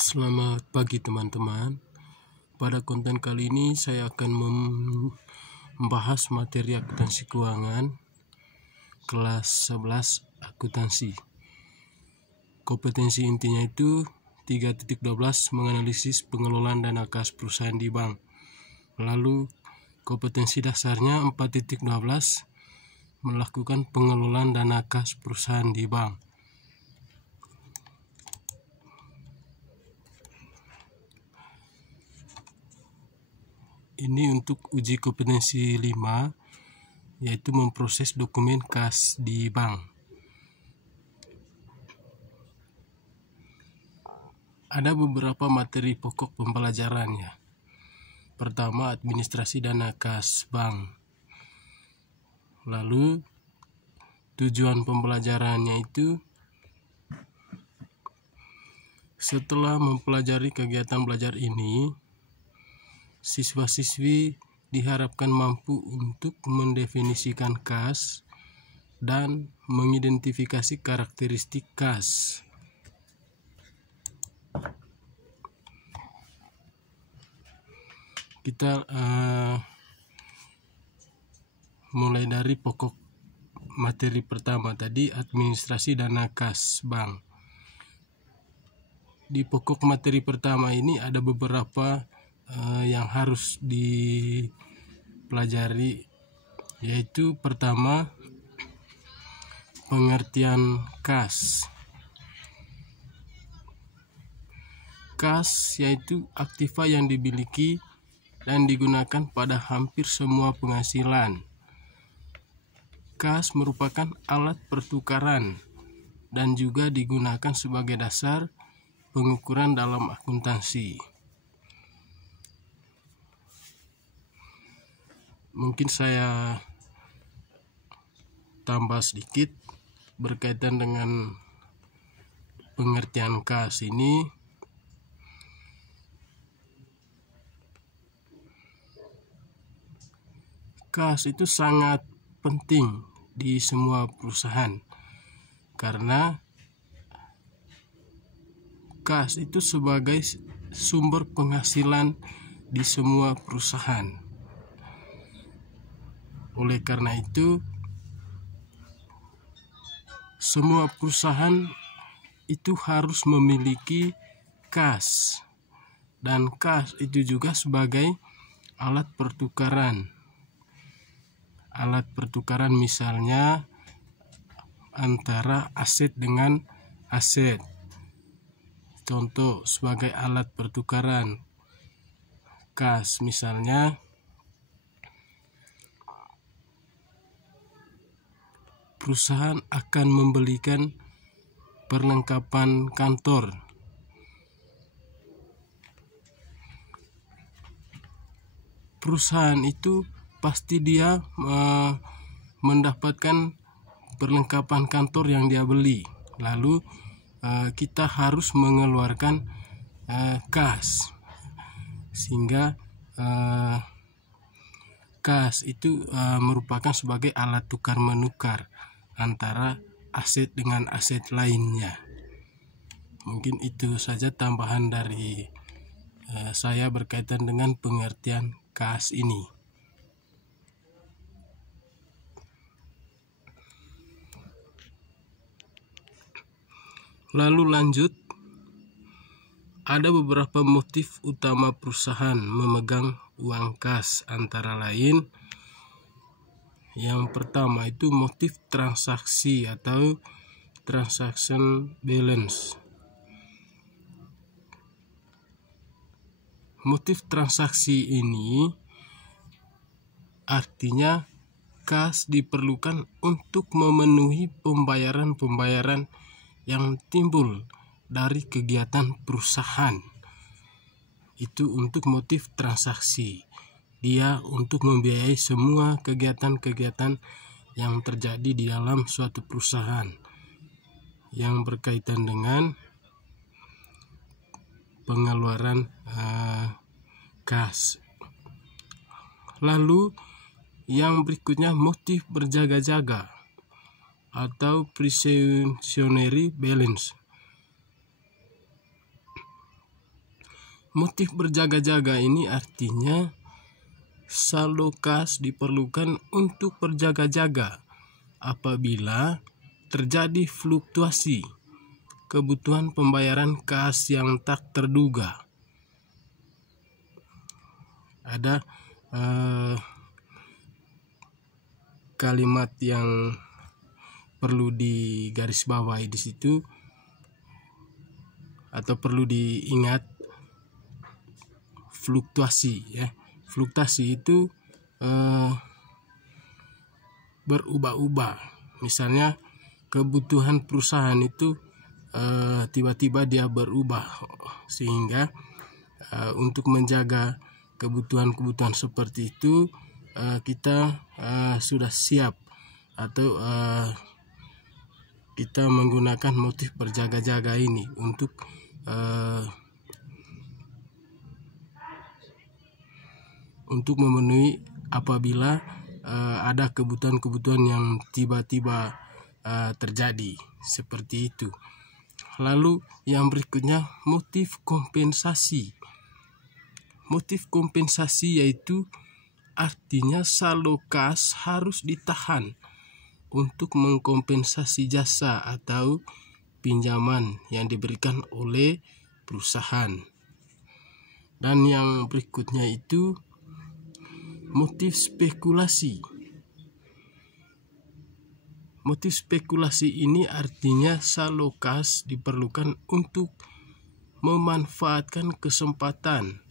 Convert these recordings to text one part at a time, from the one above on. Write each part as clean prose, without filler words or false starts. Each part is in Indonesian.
Selamat pagi teman-teman. Pada konten kali ini saya akan membahas materi akuntansi keuangan kelas 11 akuntansi. Kompetensi intinya itu 3.12 menganalisis pengelolaan dana kas perusahaan di bank. Lalu kompetensi dasarnya 4.12 melakukan pengelolaan dana kas perusahaan di bank. Ini untuk uji kompetensi 5, yaitu memproses dokumen kas di bank. Ada beberapa materi pokok pembelajarannya. Pertama, administrasi dana kas bank. Lalu tujuan pembelajarannya itu setelah mempelajari kegiatan belajar ini, siswa-siswi diharapkan mampu untuk mendefinisikan kas dan mengidentifikasi karakteristik kas. Kita mulai dari pokok materi pertama tadi, administrasi dana kas bank. Di pokok materi pertama ini ada beberapa yang harus dipelajari, yaitu pertama, pengertian kas. Kas yaitu aktiva yang dimiliki dan digunakan pada hampir semua penghasilan. Kas merupakan alat pertukaran dan juga digunakan sebagai dasar pengukuran dalam akuntansi. Mungkin saya tambah sedikit berkaitan dengan pengertian kas ini. Kas itu sangat penting di semua perusahaan karena kas itu sebagai sumber penghasilan di semua perusahaan. Oleh karena itu, semua perusahaan itu harus memiliki kas, dan kas itu juga sebagai alat pertukaran. Alat pertukaran misalnya antara aset dengan aset. Contoh sebagai alat pertukaran kas misalnya perusahaan akan membelikan perlengkapan kantor. Perusahaan itu pasti dia mendapatkan perlengkapan kantor yang dia beli. Lalu kita harus mengeluarkan kas, sehingga kas itu merupakan sebagai alat tukar menukar antara aset dengan aset lainnya. Mungkin itu saja tambahan dari saya berkaitan dengan pengertian kas ini. Lalu lanjut, ada beberapa motif utama perusahaan memegang uang kas, antara lain yang pertama itu motif transaksi atau transaction balance. Motif transaksi ini artinya kas diperlukan untuk memenuhi pembayaran-pembayaran yang timbul dari kegiatan perusahaan. Itu untuk motif transaksi. Dia untuk membiayai semua kegiatan-kegiatan yang terjadi di dalam suatu perusahaan yang berkaitan dengan pengeluaran kas. Lalu yang berikutnya motif berjaga-jaga atau precautionary balance. Motif berjaga-jaga ini artinya saldo kas diperlukan untuk berjaga-jaga apabila terjadi fluktuasi kebutuhan pembayaran kas yang tak terduga. Ada kalimat yang perlu digarisbawahi di situ atau perlu diingat, fluktuasi ya. Fluktuasi itu berubah-ubah. Misalnya kebutuhan perusahaan itu tiba-tiba dia berubah, sehingga untuk menjaga kebutuhan-kebutuhan seperti itu kita sudah siap atau kita menggunakan motif berjaga-jaga ini untuk memenuhi apabila ada kebutuhan-kebutuhan yang tiba-tiba terjadi seperti itu. Lalu yang berikutnya motif kompensasi. Motif kompensasi yaitu artinya saldo kas harus ditahan untuk mengkompensasi jasa atau pinjaman yang diberikan oleh perusahaan. Dan yang berikutnya itu motif spekulasi. Motif spekulasi ini artinya saldo kas diperlukan untuk memanfaatkan kesempatan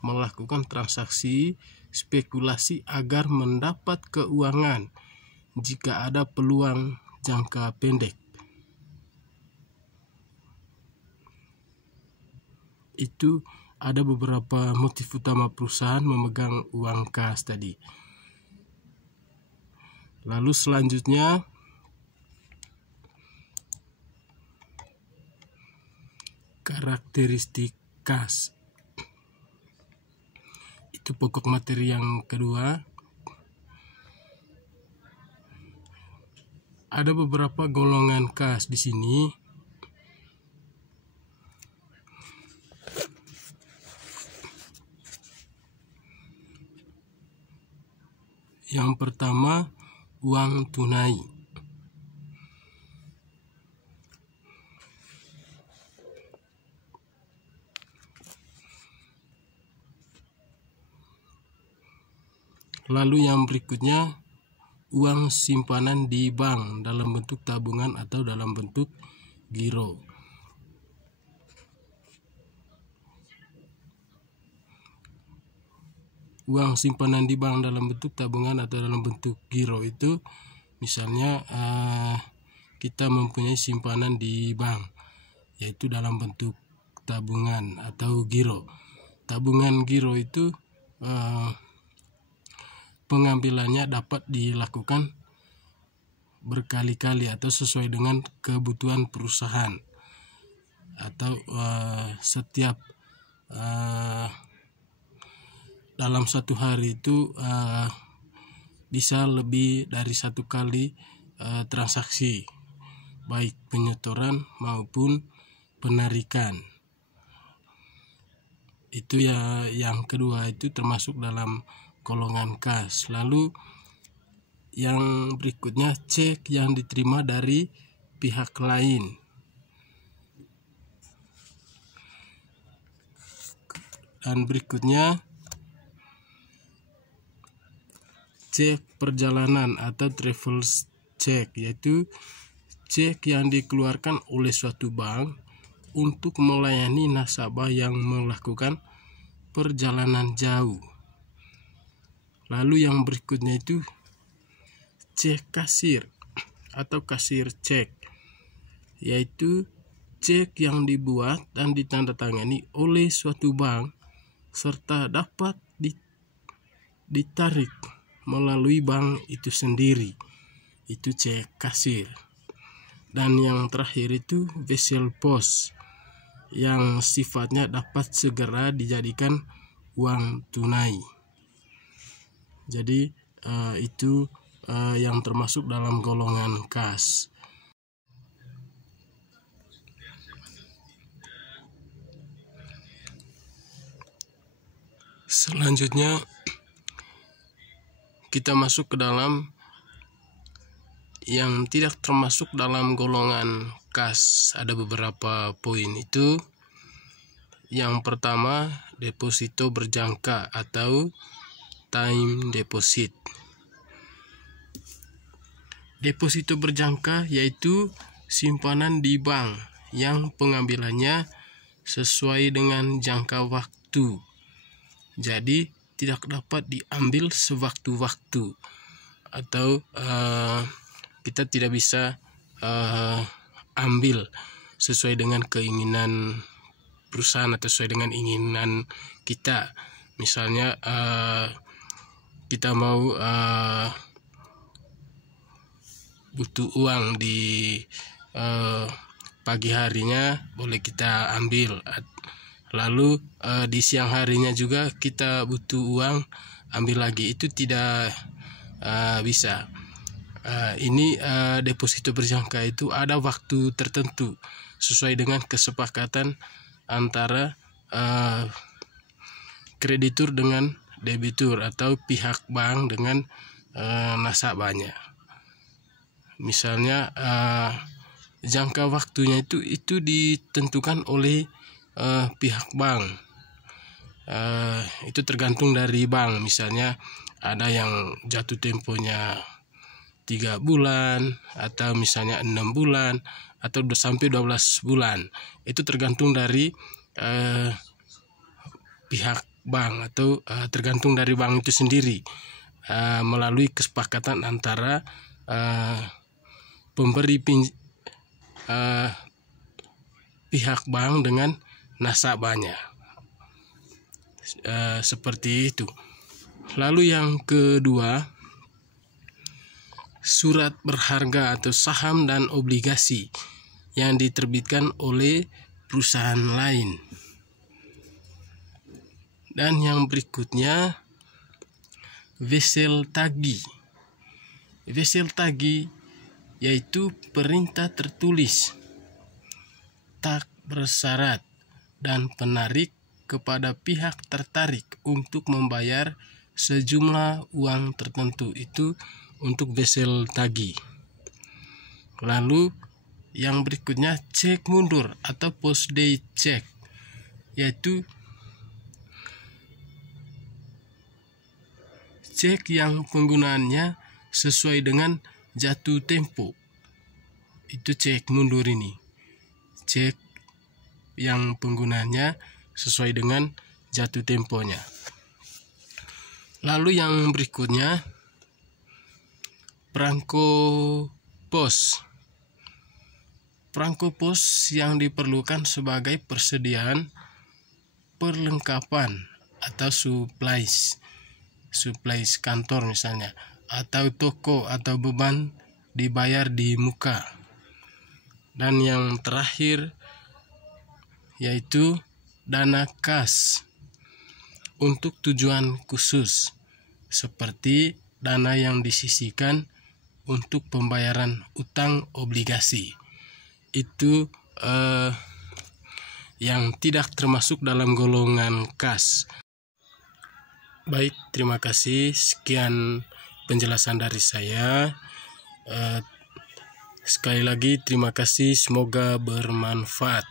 melakukan transaksi spekulasi agar mendapat keuangan jika ada peluang jangka pendek. Itu ada beberapa motif utama perusahaan memegang uang kas tadi. Lalu selanjutnya karakteristik kas. Itu pokok materi yang kedua. Ada beberapa golongan kas di sini. Yang pertama, uang tunai. Lalu yang berikutnya, uang simpanan di bank dalam bentuk tabungan atau dalam bentuk giro. Uang simpanan di bank dalam bentuk tabungan atau dalam bentuk giro itu misalnya kita mempunyai simpanan di bank, yaitu dalam bentuk tabungan atau giro. Tabungan giro itu pengambilannya dapat dilakukan berkali-kali atau sesuai dengan kebutuhan perusahaan, atau setiap dalam satu hari itu bisa lebih dari satu kali transaksi, baik penyetoran maupun penarikan. Itu ya, yang kedua itu termasuk dalam golongan kas. Lalu yang berikutnya, cek yang diterima dari pihak lain. Dan berikutnya cek perjalanan atau travel check, yaitu cek yang dikeluarkan oleh suatu bank untuk melayani nasabah yang melakukan perjalanan jauh. Lalu yang berikutnya itu cek kasir atau kasir cek, yaitu cek yang dibuat dan ditandatangani oleh suatu bank serta dapat ditarik melalui bank itu sendiri. Itu cek kasir. Dan yang terakhir itu vessel post, yang sifatnya dapat segera dijadikan uang tunai. Jadi itu yang termasuk dalam golongan kas. Selanjutnya kita masuk ke dalam yang tidak termasuk dalam golongan kas. Ada beberapa poin itu. Yang pertama, deposito berjangka atau time deposit. Deposito berjangka yaitu simpanan di bank yang pengambilannya sesuai dengan jangka waktu. Jadi tidak dapat diambil sewaktu-waktu, atau kita tidak bisa ambil sesuai dengan keinginan perusahaan atau sesuai dengan inginan kita. Misalnya kita mau butuh uang di pagi harinya, boleh kita ambil. Lalu di siang harinya juga kita butuh uang, ambil lagi. Itu tidak bisa. Ini deposito berjangka itu ada waktu tertentu sesuai dengan kesepakatan antara kreditur dengan debitur atau pihak bank dengan nasabahnya. Misalnya jangka waktunya itu ditentukan oleh pihak bank. Itu tergantung dari bank. Misalnya ada yang jatuh temponya 3 bulan, atau misalnya 6 bulan, atau sampai 12 bulan. Itu tergantung dari pihak bank, atau tergantung dari bank itu sendiri melalui kesepakatan antara pemberi pihak bank dengan nasabahnya. Seperti itu. Lalu yang kedua, surat berharga atau saham dan obligasi yang diterbitkan oleh perusahaan lain. Dan yang berikutnya, wesel tagih. Wesel tagih yaitu perintah tertulis tak bersyarat dan penarik kepada pihak tertarik untuk membayar sejumlah uang tertentu. Itu untuk wesel tagih. Lalu yang berikutnya, cek mundur atau post day check, yaitu cek yang penggunaannya sesuai dengan jatuh tempo. Itu cek mundur ini. Cek yang penggunaannya sesuai dengan jatuh temponya. Lalu yang berikutnya, perangko pos. Perangko pos yang diperlukan sebagai persediaan perlengkapan atau supplies kantor misalnya, atau toko, atau beban dibayar di muka. Dan yang terakhir yaitu dana kas untuk tujuan khusus, seperti dana yang disisihkan untuk pembayaran utang obligasi. Itu yang tidak termasuk dalam golongan kas. Baik, terima kasih. Sekian penjelasan dari saya. Sekali lagi terima kasih, semoga bermanfaat.